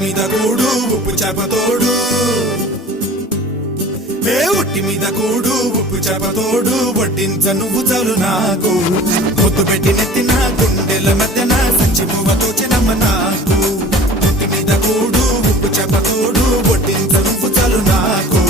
మీద కూడు ఉప్పు చేపతోడు ఉట్టి మీద కూడు ఉప్పు చేపతోడు వడ్డించ నువ్వు చాలు నాకు ముద్దు పెట్టి నెత్తిన గుండెల మధ్యన సంచి పువ్వతో చిన్నమ్మ నాకు ఉట్టి మీద కూడు ఉప్పు చేపతోడు వడ్డించ నువ్వు చాలు నాకు